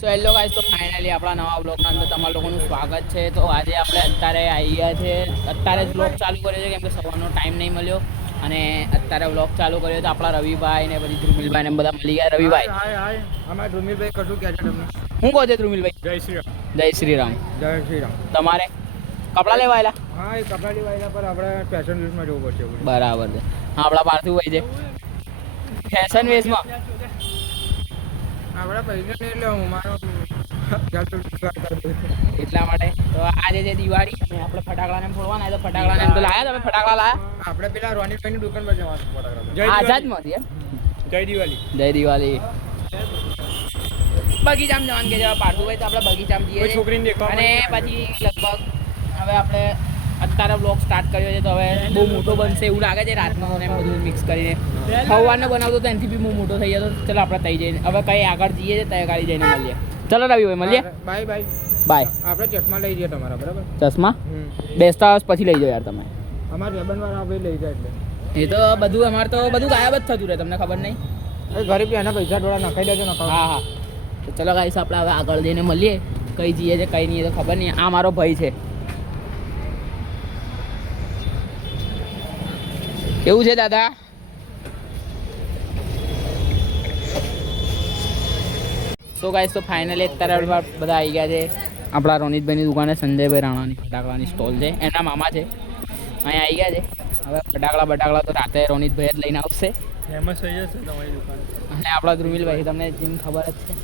સો hello guys તો finally આપણા નવા બ્લોગના અંદર તમારા લોકોનું સ્વાગત છે. તો આજે આપણે અત્યારે આવ્યા ગયા છે. અત્યારે જ બ્લોગ ચાલુ કર્યો છે કેમ કે સવારનો ટાઈમ નહીં મળ્યો. અને અત્યારે બ્લોગ ચાલુ કર્યો તો આપણા રવિભાઈ ને પછી ધ્રુમિલભાઈ ને બધા મળી ગયા. રવિભાઈ. હાય હાય ધ્રુમિલભાઈ કશું કહે છે તમને? શું કહો છે ધ્રુમિલભાઈ? જય શ્રી રામ. જય શ્રી રામ. જય શ્રી રામ. તમારે કપડાં લેવા આવેલા? હા એ કપડાં લેવા આવેલા પર આપણે ફેશન વીસમાં જવું પડશે. બરાબર છે. હા આપણા પાર્થિવભાઈ છે. ફેશન વેઝમાં આપણે પૈસા નહીં એટલે હું મારો માટે? તો આજે જે દિવાળી અને આપણે ફટાકડાને ફોડવાના તો ફટાકડાને તો લાયા તમે? ફટાકડા લાયા? આપણે પેલા રોનીભાઈની દુકાન પર જવાનું ફટાકડા આઝાદમાંથી એમ? જય દિવાળી. જય દિવાળી. બગીચામાં જવાનું કે જવા પાડતું હોય તો આપણે બગીચામાં જઈએ છોકરીને અને પછી લગભગ હવે આપણે અત્યારે બ્લોગ સ્ટાર્ટ કર્યો છે તો હવે બહુ મોટો બનશે એવું લાગે છે રાતનો ને એમ બધું મિક્સ કરીને. ખવાનો બનાવતો તો એનાથી બી બહુ મોટો થઈ જતો. ચલો આપણે થઈ જઈએ હવે કઈ આગળ જઈએ છે ત્યાં ગાડી જઈને મળીએ. ચલો રવિભાઈ મળીએ. Bye bye. બાય. આપણે ચશ્મા લઈ જઈએ તમારા બરાબર? ચશ્મા? બેસતા પછી લઈ જાઓ યાર તમે. અમારે રેબનવાળા આપણે લઈ જાય એટલે. એ તો બધું અમારે તો બધું ગાયબ જ થતું રહે તમને ખબર નહીં? ગરીબ એના પૈસા થોડા નખાઈ દેજો નખાવ હા હા. તો ચલો ગાઈસ આપણે હવે આગળ જઈને મળીએ. કઈ જઈએ છે કઈ નહીં એ તો ખબર નહીં. આ મારો ભાઈ છે. કેવું છે દાદા? સો ગાઈસ તો ફાઇનલી અત્યારે બધા આવી ગયા છે. આપણા રોનિતભાઈની દુકાને સંજયભાઈ રાણાની ફટાકડાની સ્ટોલ છે. એના મામા છે. અહીંયા આવી ગયા છે. હવે ફટાકડા બટાકડા તો રાતે રોનિતભાઈ જ લઈને આવશે. ફેમસ થઈ જશે તમારી દુકાન. અને આપણા ધ્રુમિલભાઈ તમને જેમ ખબર જ છે.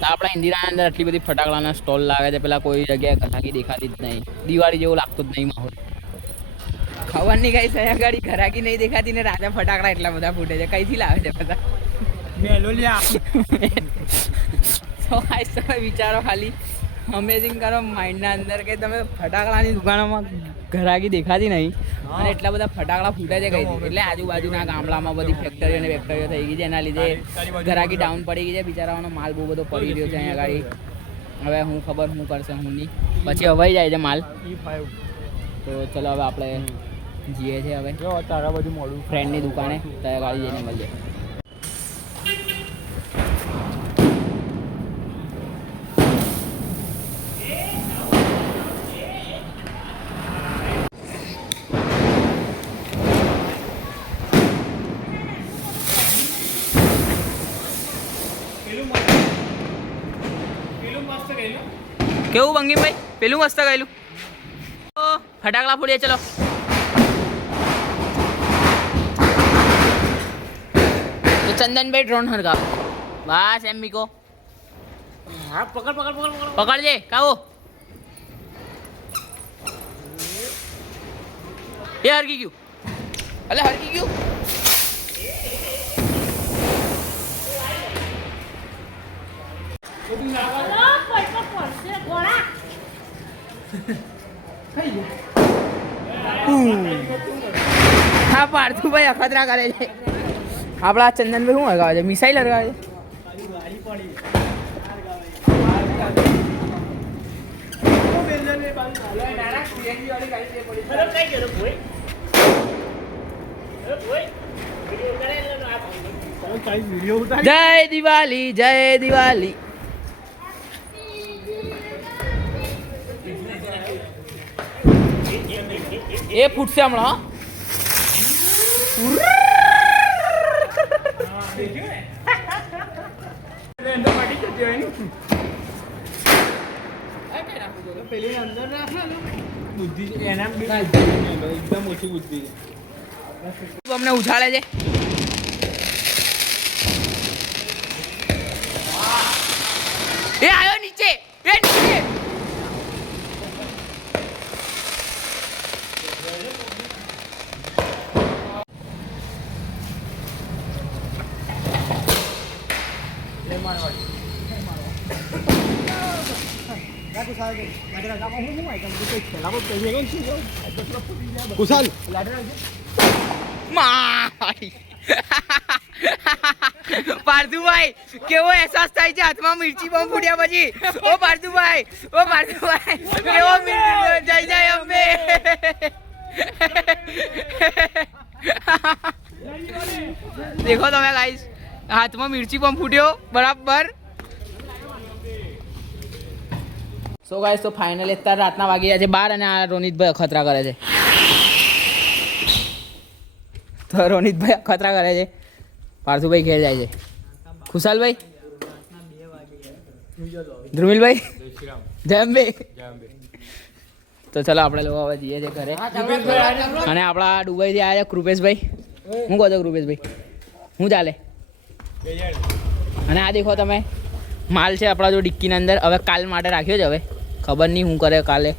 તો આપણા ઇન્દિરાની અંદર આટલી બધી ફટાકડાના સ્ટોલ લાગે છે. પેલા કોઈ જગ્યાએ ઘરાકી દેખાતી જ નહીં. દિવાળી જેવું લાગતું જ નહીં માહોલ. નહીં કઈ સયા ગાડી ઘરાકી નહીં દેખાતી ને રાજા ફટાકડા એટલા બધા ફૂટે છે. કઈથી લાવે છે બધા? મેલોલિયા સો ગાઈસ તમે વિચારો ખાલી. અમેઝિંગ કરો માઇન્ડના અંદર કે તમે ફટાકડાની દુકાનોમાં ઘરાકી દેખાતી નહીં. અને એટલા બધા ફટાકડા ફૂટે છે કઈ એટલે આજુબાજુના ગામડામાં બધી ફેક્ટરીઓ ને ફેક્ટરીઓ થઈ ગઈ છે. એના લીધે ઘરાકી ડાઉન પડી ગઈ છે. બિચારાઓનો માલ બહુ બધો પડી રહ્યો છે અહીંયા ગાડી. હવે હું ખબર હું કરશે હું નહીં. પછી હવાઈ જાય છે માલ. તો ચલો હવે આપણે જઈએ છે હવે. તારા બધું મોડું ફ્રેન્ડની દુકાને, ત્યાં ગાડી જઈને મળીએ કેવું બંગીમભાઈ પેલું મસ્ત ગયેલું ફટાકડા ફોડીએ, ચલો. ચંદનભાઈ ડ્રોન હરગાવ. બસ એમ મીકો હા પકડ પકડ પકડ પકડજે કાવો. એ હરકી ગયું. અલે હરકી ગયું. હા પાર્થુભાઈ અખતરા કરે છે. આપણા ચંદનભાઈ શું લગાવે છે? મિસાઈલ હરગાવે છે? જય દિવાળી જય દિવાળી. એ ફૂટશે હમણાં હો. બુદ્ધિ એના એકદમ ઓછી બુદ્ધિ તું અમને ઉછાળે છે એ કુશાલ. પાર્થુભાઈ કેવો અહેસાસ થાય છે? હાથમાં મિર્ચી બોમ્બ ફૂટ્યા પછી. ઓ પાર્થુભાઈ ઓ પાર્થુભાઈ કેવો મિર્ચી જય જય અંબે દેખો તમે ગાઈસ હાથમાં મિર્ચી પણ ફૂટ્યો, બરાબર. સો ગાઈસ તો ફાઇનલી અત્યારે રાતના વાગી ગયા છે બાર અને આ રોનિતભાઈ અખતરા કરે છે. તો રોનિતભાઈ અખતરા કરે છે. પાર્થુભાઈ ઘેર જાય છે. ખુશાલભાઈ? ધ્રુમિલભાઈ જયંભાઈ તો ચલો આપણે લોકો હવે જઈએ છીએ ઘરે. અને આપણા દુબઈથી આવ્યા છે કૃપેશભાઈ. હું કહો છો કૃપેશભાઈ. શું ચાલે? અને આ દેખો તમે, માલ છે આપણા જો ડિક્કીના અંદર. હવે કાલ માટે રાખ્યો છે હવે. ખબર નહીં શું કરે કાલે.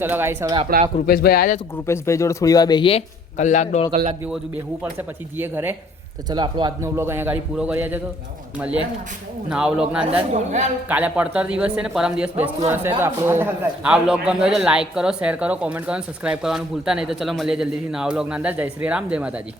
ચલો ગાઈસ હવે આપણા કૃપેશભાઈ આવ્યા છે. તો કૃપેશભાઈ જોડે થોડી વાર બેસીએ કલાક, દોઢ કલાક જેવું હજુ બેસવું પડશે, પછી જઈએ ઘરે. તો ચલો આપણો આજનો વ્લોગ અહીંયા ગાડી પૂરો કરીએ છે તો. મળીએ નવા વ્લોગના અંદર. કાલે પડતર દિવસ છે ને, પરમ દિવસ બેસતું હશે. તો આપણો આ વ્લોગ ગમ્યો હોય તો લાઈક કરો શેર કરો કોમેન્ટ કરો સબસ્ક્રાઈબ કરવાનું ભૂલતા નહીં. તો ચલો મળીએ જલ્દીથી નવા વ્લોગના અંદર. જય શ્રી રામ, જય માતાજી.